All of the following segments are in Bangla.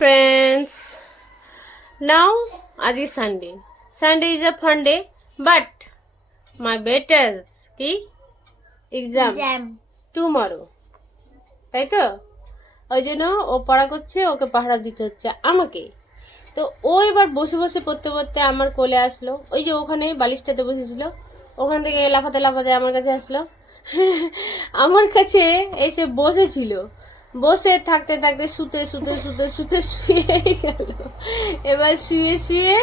Friends, now आज is Sunday. Sunday is a fun day, but my betters কি exam tomorrow. তাই তো ওই জন্য ও পড়া করছে, ওকে পাহারা দিতে হচ্ছে আমাকে। তো ও এবার বসে বসে পড়তে পড়তে আমার কোলে আসলো, ওই যে ওখানে বালিশটাতে বসেছিল, ওখান থেকে লাফাতে লাফাতে আমার কাছে আসলো। আমার কাছে এসে বসেছিল, বসে থাকতে থাকতে শুতে শুতে শুতে শুতে শুয়েই গেল। এবার শুয়ে শুয়ে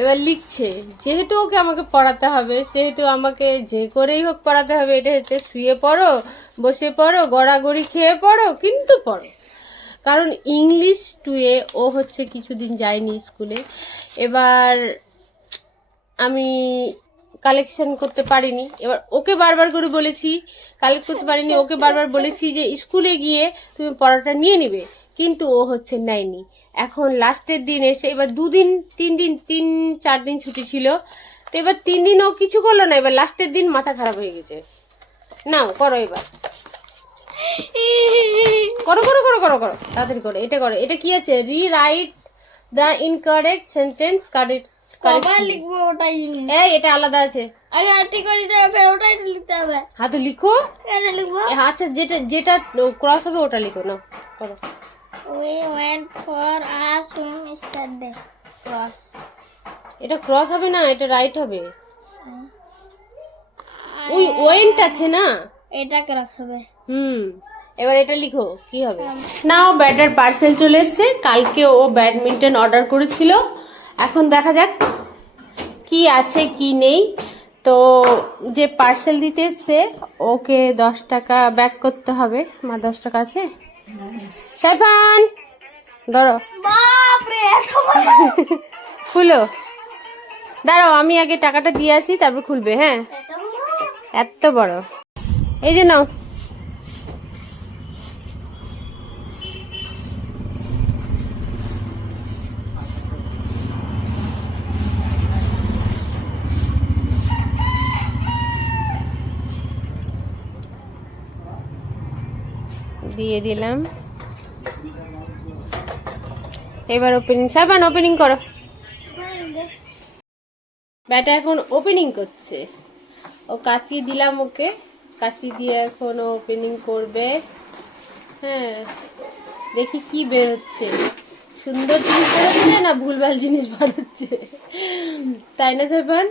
এবার লিখছে, যেহেতু ওকে আমাকে পড়াতে হবে, সেহেতু আমাকে যে করেই হোক পড়াতে হবে। এটা হচ্ছে শুয়ে পড়ো, বসে পড়ো, গড়াগড়ি খেয়ে পড়ো, কিন্তু পড়ো। কারণ ইংলিশ টুয়ে ও হচ্ছে কিছুদিন যায়নি স্কুলে। এবার আমি কালেকশন করতে পারিনি, এবার ওকে বারবার করে বলেছি, কালেক্ট করতে পারিনি, ওকে বারবার বলেছি যে স্কুলে গিয়ে তুমি পড়াটা নিয়ে নিবে, কিন্তু ও হচ্ছে নেয়নি। এখন লাস্টের দিন এসে এবার 2 দিন 3 দিন 3-4 দিন ছুটি ছিল, তো এবার 3 দিন ও কিছু করলো না। এবার লাস্টের দিন মাথা খারাপ হয়ে গেছে। নাও করো, এবার করো করো করো করো করো, তাড়াতাড়ি করো, এটা করো। এটা কি আছে? Rewrite the incorrect sentence correct. কবার লিখবো ওটাই জিনিস। এই এটা আলাদা আছে, আগে আর্টিকেল দিতে হবে, ফের ওটাই লিখতে হবে। হ্যাঁ তো লিখো। কেন লিখবো? আচ্ছা, যেটা যেটা ক্রস হবে ওটা লিখো। না করো। We went for a swim yesterday. Cross. এটা ক্রস হবে না, এটা রাইট হবে। ওই ওয়েন্ট আছে না, এটা ক্রস হবে। এবার এটা লিখো, কি হবে? নাও ব্যাটার পার্সেল চলে এসেছে। কালকে ও ব্যাডমিন্টন অর্ডার করেছিল, এখন দেখা যাক কি আছে কি নেই। তো যে পার্সেল দিতে এসছে ওকে 10 টাকা ব্যাক করতে হবে। মা 10 টাকা আছে? সাইফান ধরো, বাপ রে, খুলো। দাঁড়াও, আমি আগে টাকাটা দিয়ে আসি, তারপর খুলবে। হ্যাঁ, এত বড়। এই যে নাও। দিয়ে দিলাম। এবার ওপেনিং, সাবান ওপেনিং করো। ব্যাটা এখন ওপেনিং করছে। ও কাঁচি দিলাম ওকে, কাঁচি দিয়ে এখন ওপেনিং করবে। হ্যাঁ, দেখি কি বের হচ্ছে। সুন্দর জিনিস বেরোচ্ছে না ভুলভাল জিনিস বেরোচ্ছে, তাই না সাবান?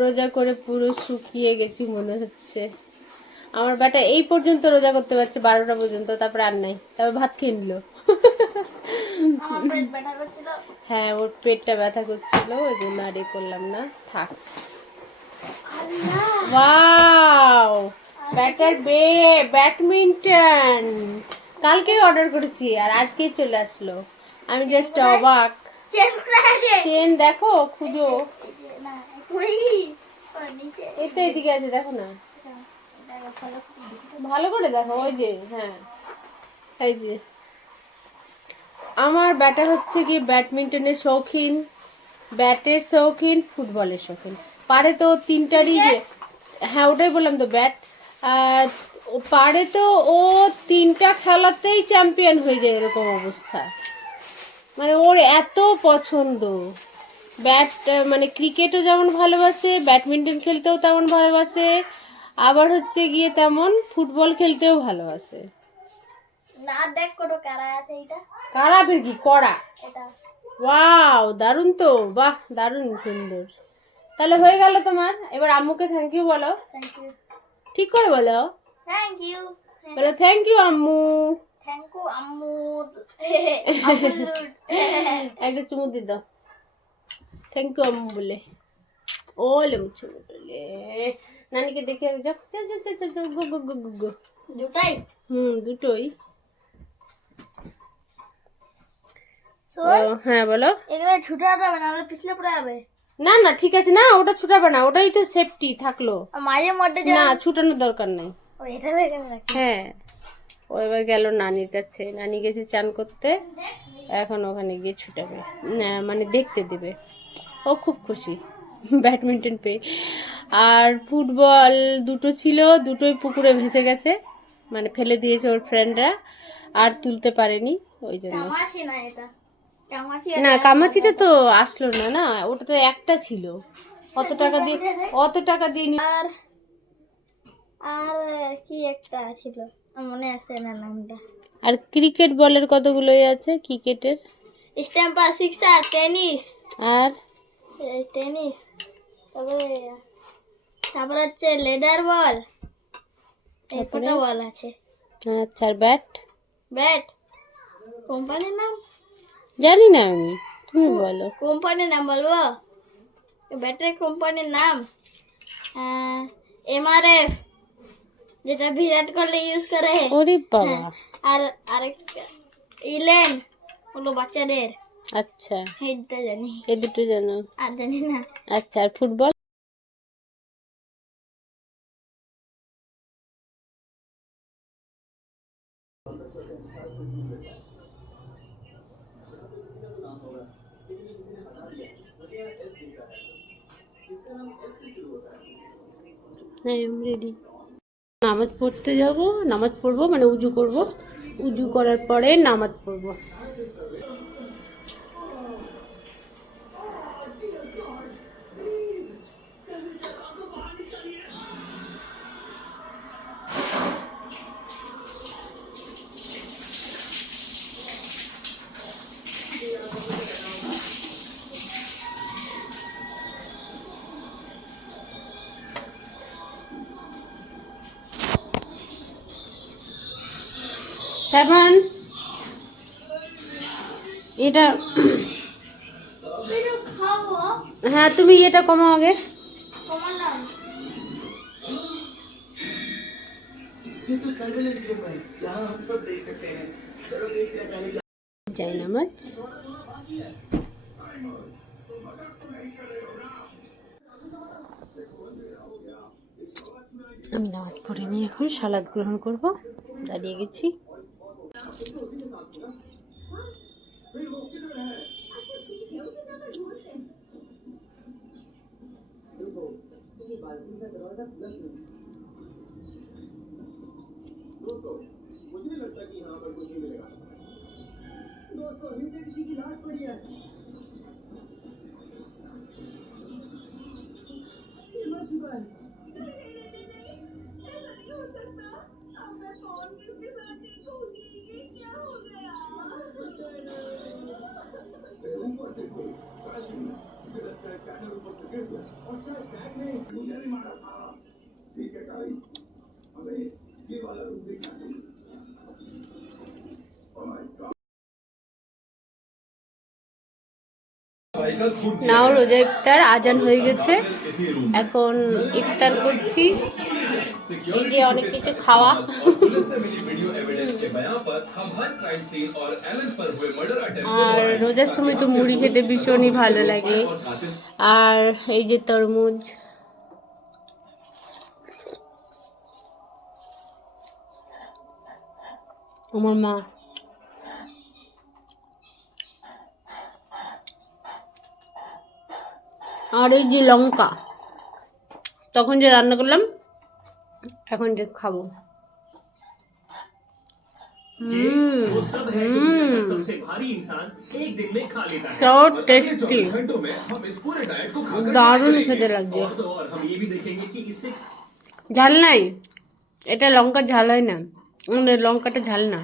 রোজা করে পুরো শুকিয়ে গেছি মনে হচ্ছে। আমার বেটা এই পর্যন্ত রোজা করতে পারছে, 12টা পর্যন্ত, তারপর আর নাই। তারপর ভাত খেয়ে নিল। হ্যাঁ, ওর পেটটা ব্যথা করছিল, ওই জন্য আর এ করলাম না, থাক। ওয়াও, ব্যাটার ব্যাডমিন্টন কালকেই অর্ডার করেছি আর আজকেই চলে আসলো। আমি জাস্ট অবাক। চেন দেখো, খুঁজো। এই তো এদিকে আছে, দেখো না, ভালো করে দেখো। ওই যে, হ্যাঁ, এই যে আমার ব্যাটা হচ্ছে কি ব্যাডমিন্টনের শৌখিন, ব্যাটের শৌখিন, ফুটবলের শৌখিন। পারে তো 3টারই যে, হ্যাঁ ওটাই বললাম তো, ব্যাট আর পারে তো ও 3টা খেলাতেই চ্যাম্পিয়ন হয়ে যায়, এরকম অবস্থা। মানে ওর এত পছন্দ ব্যাট, মানে ক্রিকেটও যেমন ভালোবাসে, ব্যাডমিন্টন খেলতেও তেমন ভালোবাসে, আবার হচ্ছে গিয়ে তেমন ফুটবল খেলতেও ভালোবাসে। না দেখ কোটো কারা আছে, এটা কারা ফের কি করা? এটা ওয়াও, দারুণ তো, বাহ, দারুণ সুন্দর। তাহলে হয়ে গেল তোমার। এবার আম্মুকে থ্যাংক ইউ বলো, থ্যাংক ইউ, ঠিক করে বলো, থ্যাংক ইউ, বলো থ্যাংক ইউ আম্মু। থ্যাংক ইউ আম্মু। একটা চুমু দিয়ে দাও, থ্যাংক ইউ আম্মু বলে। ওলে মুছে বলে নানিকে দেখে যাও, যাও যাও যাও যাও, যাও, গো গো গো গো গো। দুটাই দুটোই। শোন, হ্যাঁ বলো। এগুলো ছুটে যাবে না, আমরা পিছলে পড়ে যাবে। না না, ঠিক আছে, না ওটা ছুটাবে না, ওটাই তো সেফটি থাকলো। মাঝে মধ্যে না, ছুটানোর দরকার নাই। এটা এখানে রাখি। হ্যাঁ, ও এবার গেল নানির কাছে, নানি গেছে চান করতে, এখন ওখানে গিয়ে ছুটাবে, মানে দেখতে দেবে। ও খুব খুশি ব্যাডমিন্টন পেয়ে। আর ফুটবল 2টো ছিল, দুটোই পুকুরে ভেসে গেছে, মানে ফেলে দিয়েছে ওর ফ্রেন্ডরা। আর তুলতে পারেনি ওই জন্য। কামাচি না এটা, কামাচি না কামাচিটা তো আসলো না, না ওটা তো একটা ছিল। অত টাকা দিয়ে আর আর কি একটা ছিল মনে আছে না নামটা। আর ক্রিকেট বলের কতগুলোই আছে ক্রিকেটের। স্ট্যাম্পার, সিক্সার, টেনিস, আর টেনিস, তারপরে তারপরে হচ্ছে লেদার বল, এই কটা বল আছে। আচ্ছা আর ব্যাট? ব্যাট কোম্পানির নাম জানি না আমি, তুমি বলো। কোম্পানির নাম বলবো, ব্যাটের কোম্পানির নাম এমআরএফ, যেটা বিরাট কোহলি ইউজ করে। ওরে বাবা। আর আরেকটা ইলেন, হলো বাচ্চাদের। আচ্ছা এইটা জানি, এই দুটো জানো? আর জানি না। আচ্ছা আর ফুটবল? হ্যাঁ রেডি। নামাজ পড়তে যাব, নামাজ পড়বো মানে উজু করব, উজু করার পরে নামাজ পড়বো। সাবান এটা খাবো হ্যাঁ তুমি এটা কমাও আগে। তোমার নাম যাই নামাজ। আমি নামাজ পড়ে নিয়ে এখন সালাদ গ্রহণ করব, দাঁড়িয়ে গেছি। নাও রোজা ইফতার আজান হয়ে গেছে, এখন ইফতার করছি। এই যে অনেক কিছু খাওয়া, আর রোজার সময় তো মুড়ি খেতে ভীষণই ভালো লাগে। আর এই যে তরমুজ, আমার মা। আর এই যে লঙ্কা, তখন যে রান্না করলাম এখন যে খাবো। সো টেস্টি, দারুণ খেতে লাগছে। ঝাল নাই, এটা লঙ্কা ঝাল হয় না, লঙ্কাটা ঝাল না।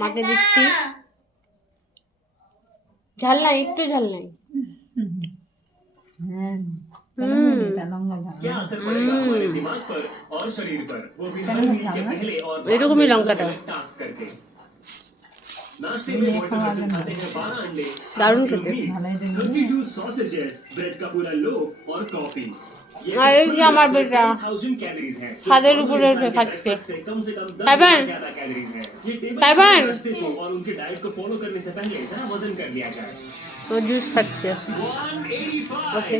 মাকে দিচ্ছি, ঝাল নাই, একটু ঝাল নাই। এরকমই লঙ্কাটা, দারুণ খেতে। আর এই যে আমার বেটা ছাদের উপরে উঠে খাচ্ছে। খাইবেন খাইবেন, ও জুস খাচ্ছে। ওকে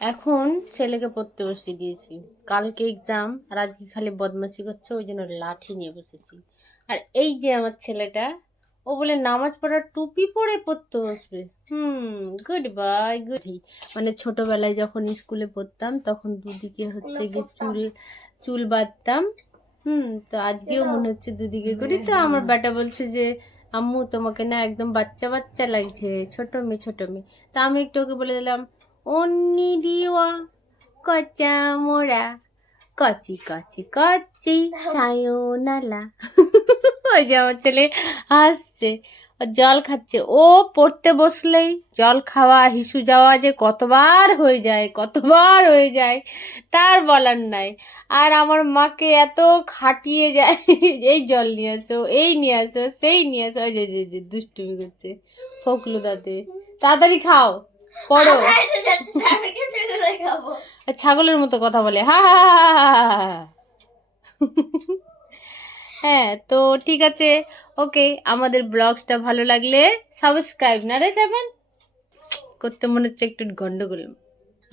এখন ছেলেকে পড়তে বসিয়ে দিয়েছি, কালকে এক্সাম আর আজকে খালি বদমাশি করছে, ওই জন্য লাঠি নিয়ে বসেছি। আর এই যে আমার ছেলেটা, ও বলে নামাজ পড়ার টুপি পরে পড়তে বসবে। Good bye good. মানে ছোটবেলায় যখন স্কুলে পড়তাম তখন দুদিকে হচ্ছে গিয়ে চুল বাঁধতাম। তো আজকেও মনে হচ্ছে দুদিকে করি। তো আমার বেটা বলছে যে আম্মু তোমাকে না একদম বাচ্চা বাচ্চা লাগছে, ছোট মেয়ে ছোট মেয়ে। তা আমি একটু ওকে বলে দিলাম অন্নি দিওয়া কচা মোরা কচি কচি কচি সায়োনালা। ওই যে আমার ছেলে হাসছে, জল খাচ্ছে। ও পড়তে বসলেই জল খাওয়া হিসু যাওয়া যে কতবার হয়ে যায় তার বলার নাই। আর আমার মাকে এত খাটিয়ে যায়, এই জল নিয়ে আসো, এই নিয়ে আসো, সেই নিয়ে আসো। ওই যে দুষ্টুমি করছে ফকলু দাতে। তাড়াতাড়ি খাও, পড়ো। আর ছাগলের মতো কথা বলে, হা হা হা হা হা হা হা। হ্যাঁ, তো ঠিক আছে, ওকে। আমাদের ব্লগসটা ভালো লাগলে সাবস্ক্রাইব না রে সেভেন করতে মনে হচ্ছে একটু গন্ডগোল,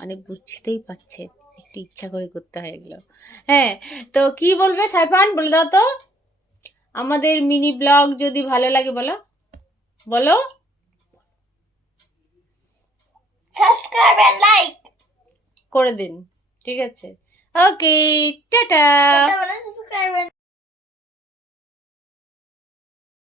মানে বুঝতেই পারছেন একটু ইচ্ছা করে করতে হয় এগুলো। হ্যাঁ, তো কি বলবে সাইফান, বলে দাও তো। আমাদের মিনি ব্লগ যদি ভালো লাগে বলো বলো সাবস্ক্রাইব এন্ড লাইক করে দিন। ঠিক আছে, ওকে, টাটা। সাবস্ক্রাইব